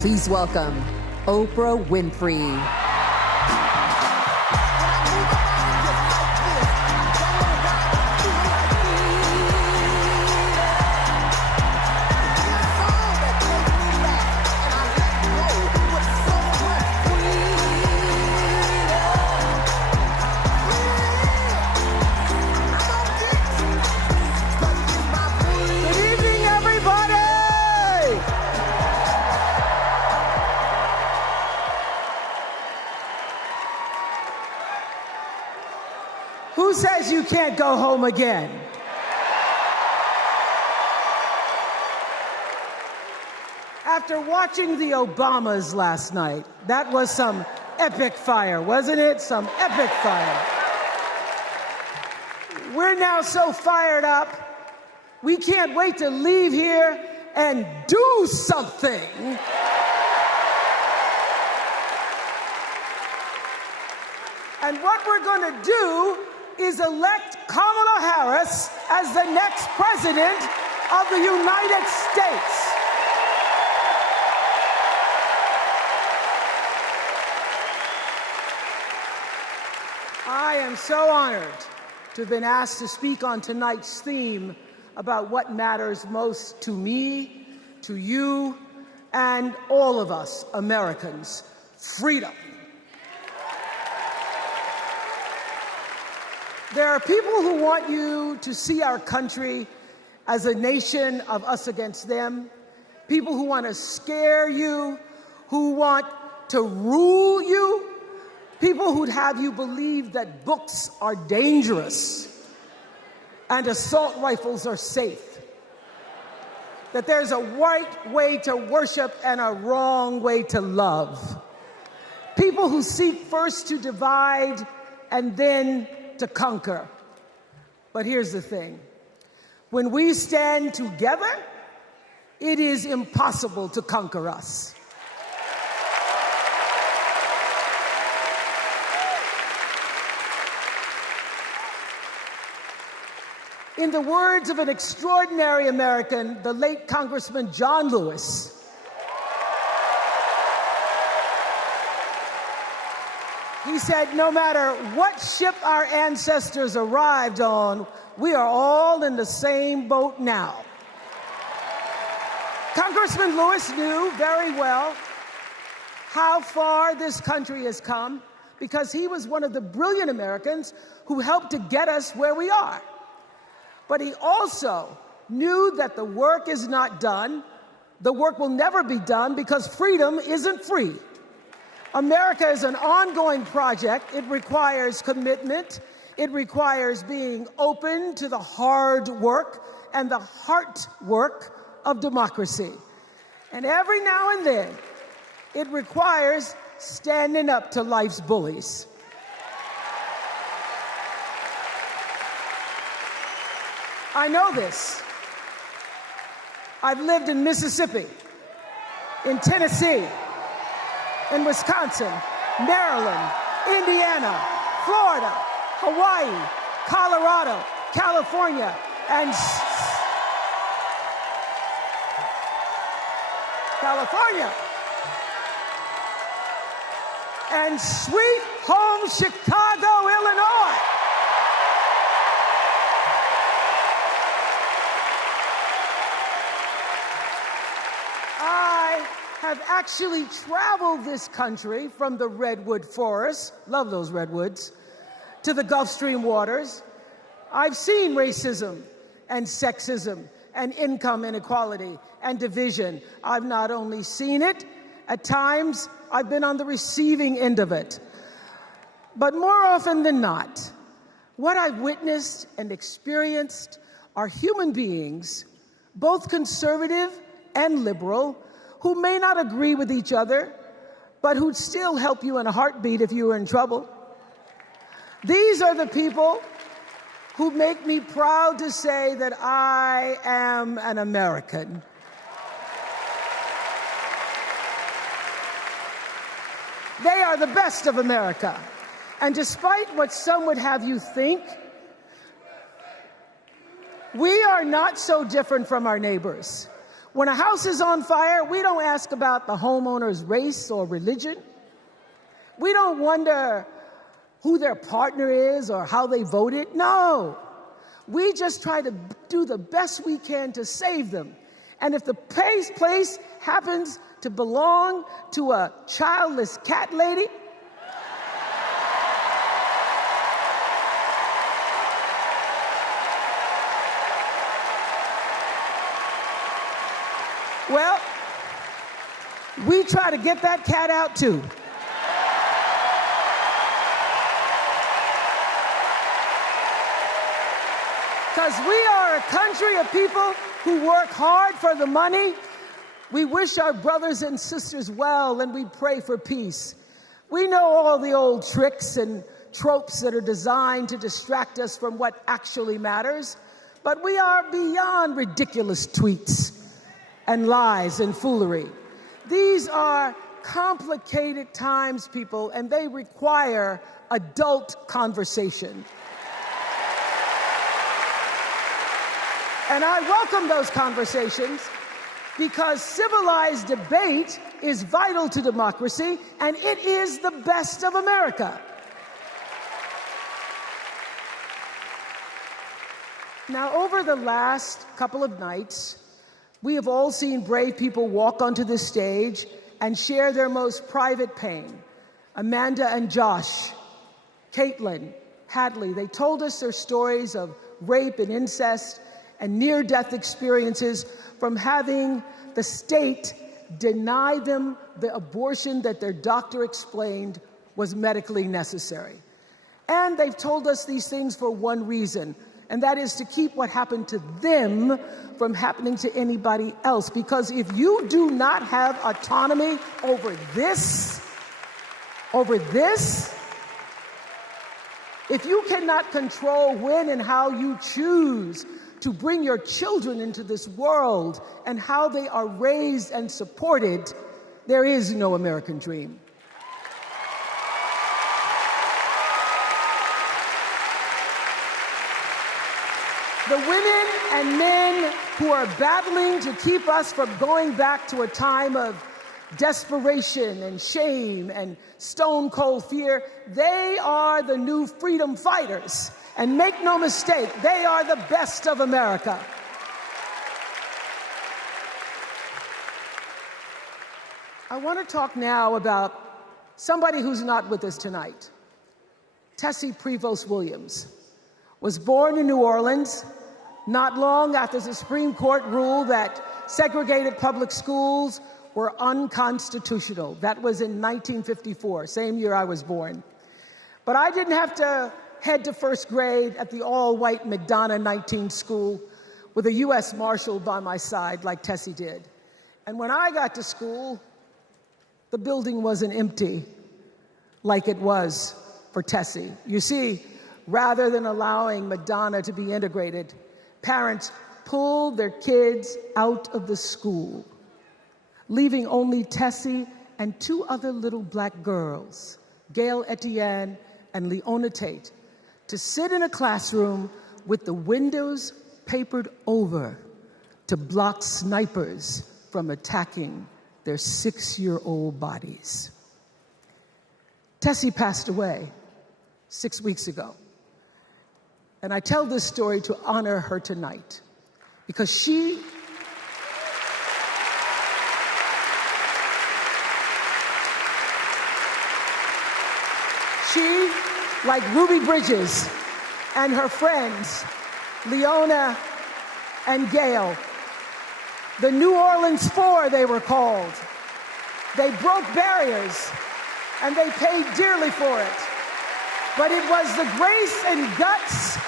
Please welcome Oprah Winfrey. Who says you can't go home again? After watching the Obamas last night, that was some epic fire, wasn't it? Some epic fire. We're now so fired up, we can't wait to leave here and do something. And what we're going to do is elect Kamala Harris as the next president of the United States. I am so honored to have been asked to speak on tonight's theme about what matters most to me, to you, and all of us Americans: freedom. There are people who want you to see our country as a nation of us against them, people who want to scare you, who want to rule you, people who'd have you believe that books are dangerous and assault rifles are safe, that there's a right way to worship and a wrong way to love, people who seek first to divide and then to conquer. But here's the thing. When we stand together, it is impossible to conquer us. In the words of an extraordinary American, the late Congressman John Lewis, he said, no matter what ship our ancestors arrived on, we are all in the same boat now. Congressman Lewis knew very well how far this country has come because he was one of the brilliant Americans who helped to get us where we are. But he also knew that the work is not done. The work will never be done because freedom isn't free. America is an ongoing project. It requires commitment. It requires being open to the hard work and the heart work of democracy. And every now and then, it requires standing up to life's bullies. I know this. I've lived in Mississippi, in Tennessee, in Wisconsin, Maryland, Indiana, Florida, Hawaii, Colorado, California, and sweet home Chicago, Illinois. Have actually traveled this country from the redwood forests, love those redwoods, to the Gulf Stream waters. I've seen racism and sexism and income inequality and division. I've not only seen it, at times I've been on the receiving end of it. But more often than not, what I've witnessed and experienced are human beings, both conservative and liberal, who may not agree with each other, but who'd still help you in a heartbeat if you were in trouble. These are the people who make me proud to say that I am an American. They are the best of America. And despite what some would have you think, we are not so different from our neighbors. When a house is on fire, we don't ask about the homeowner's race or religion. We don't wonder who their partner is or how they voted. No. We just try to do the best we can to save them. And if the place happens to belong to a childless cat lady, well, we try to get that cat out too. Because we are a country of people who work hard for the money. We wish our brothers and sisters well, and we pray for peace. We know all the old tricks and tropes that are designed to distract us from what actually matters, but we are beyond ridiculous tweets and lies and foolery. These are complicated times, people, and they require adult conversation. And I welcome those conversations because civilized debate is vital to democracy, and it is the best of America. Now, over the last couple of nights, we have all seen brave people walk onto this stage and share their most private pain. Amanda and Josh, Caitlin, Hadley, they told us their stories of rape and incest and near-death experiences from having the state deny them the abortion that their doctor explained was medically necessary. And they've told us these things for one reason, and that is to keep what happened to them from happening to anybody else. Because if you do not have autonomy over this, if you cannot control when and how you choose to bring your children into this world and how they are raised and supported, there is no American dream. The women and men who are battling to keep us from going back to a time of desperation and shame and stone cold fear, they are the new freedom fighters. And make no mistake, they are the best of America. I want to talk now about somebody who's not with us tonight. Tessie Prevost Williams was born in New Orleans not long after the Supreme Court ruled that segregated public schools were unconstitutional. That was in 1954, same year I was born. But I didn't have to head to first grade at the all-white McDonough 19 school with a U.S. Marshal by my side like Tessie did. And when I got to school, the building wasn't empty like it was for Tessie. You see, rather than allowing McDonough to be integrated, parents pulled their kids out of the school, leaving only Tessie and two other little black girls, Gail Etienne and Leona Tate, to sit in a classroom with the windows papered over to block snipers from attacking their 6-year-old bodies. Tessie passed away 6 weeks ago. And I tell this story to honor her tonight because she like Ruby Bridges and her friends, Leona and Gail, the New Orleans Four, they were called. They broke barriers, and they paid dearly for it. But it was the grace and guts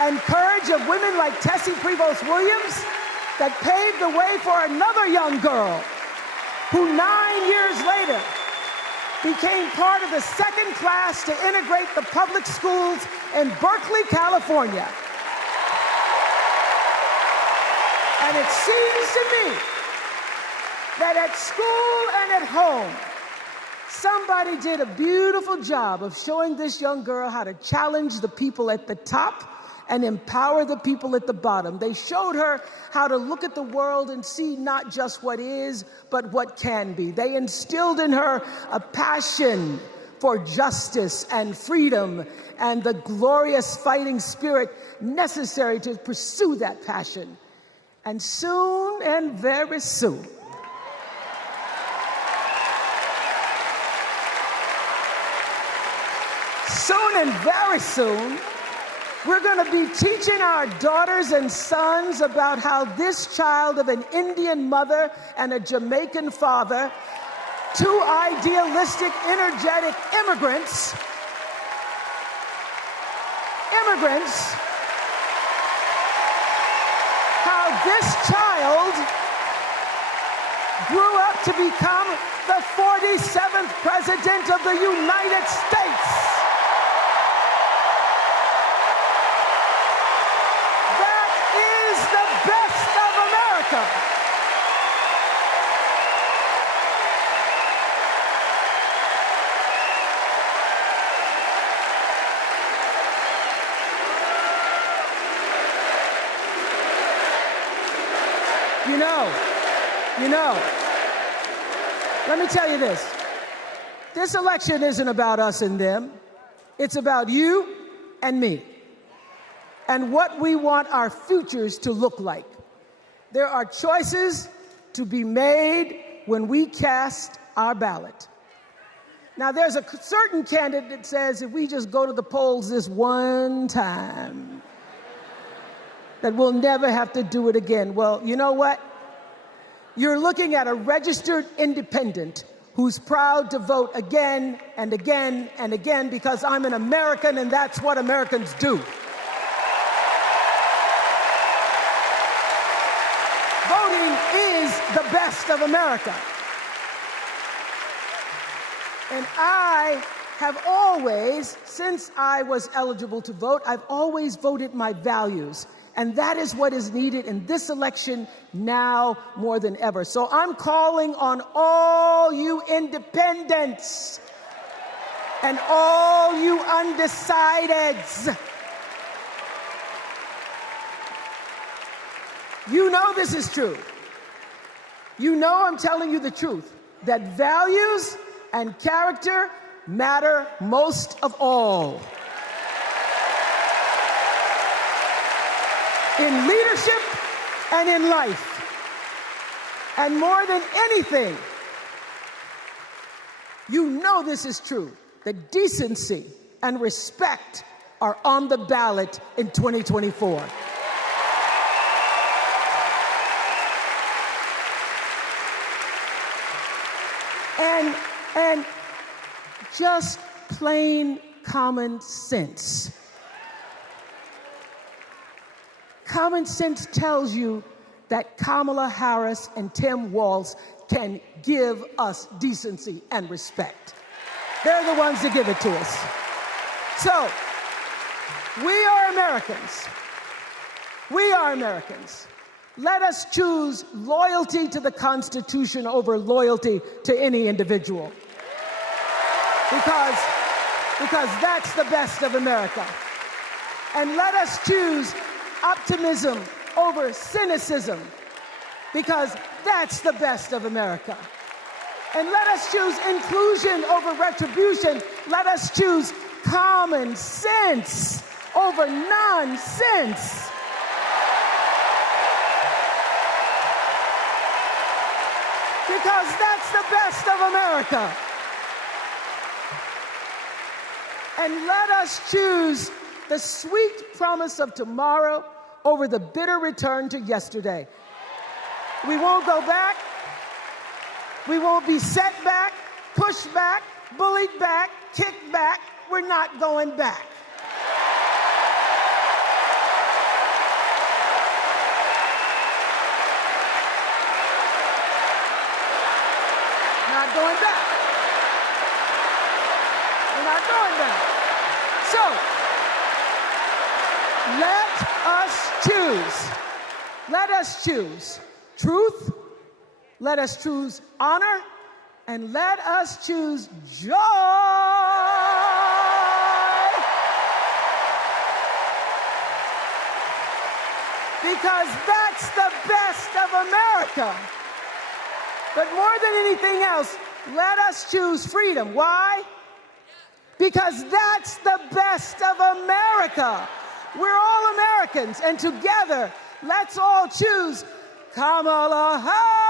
and courage of women like Tessie Prevost Williams that paved the way for another young girl who 9 years later became part of the second class to integrate the public schools in Berkeley, California. And it seems to me that at school and at home, somebody did a beautiful job of showing this young girl how to challenge the people at the top and empower the people at the bottom. They showed her how to look at the world and see not just what is, but what can be. They instilled in her a passion for justice and freedom and the glorious fighting spirit necessary to pursue that passion. And soon, and very soon, and very soon, we're going to be teaching our daughters and sons about how this child of an Indian mother and a Jamaican father, two idealistic, energetic immigrants, how this child grew up to become the 47th president of the United States. You know, let me tell you this. This election isn't about us and them. It's about you and me and what we want our futures to look like. There are choices to be made when we cast our ballot. Now, there's a certain candidate that says if we just go to the polls this one time, that we'll never have to do it again. Well, you know what? You're looking at a registered independent who's proud to vote again and again and again because I'm an American and that's what Americans do. Voting is the best of America. And I have always, since I was eligible to vote, I've always voted my values. And that is what is needed in this election now more than ever. So I'm calling on all you independents and all you undecideds. You know this is true. You know I'm telling you the truth, that values and character matter most of all. In leadership and in life. And more than anything, you know this is true, that decency and respect are on the ballot in 2024. And just plain common sense. Common sense tells you that Kamala Harris and Tim Walz can give us decency and respect. They're the ones that give it to us. So, we are Americans. We are Americans. Let us choose loyalty to the Constitution over loyalty to any individual. Because that's the best of America. And let us choose optimism over cynicism, because that's the best of America. And let us choose inclusion over retribution. Let us choose common sense over nonsense. Because that's the best of America. And let us choose the sweet promise of tomorrow over the bitter return to yesterday. We won't go back. We won't be set back, pushed back, bullied back, kicked back. We're not going back. Not going back. We're not going back. So, let us choose. Let us choose truth. Let us choose honor. And let us choose joy. because that's the best of America. But more than anything else, let us choose freedom. Why? Because that's the best of America. We're all Americans, and together, let's all choose Kamala Harris.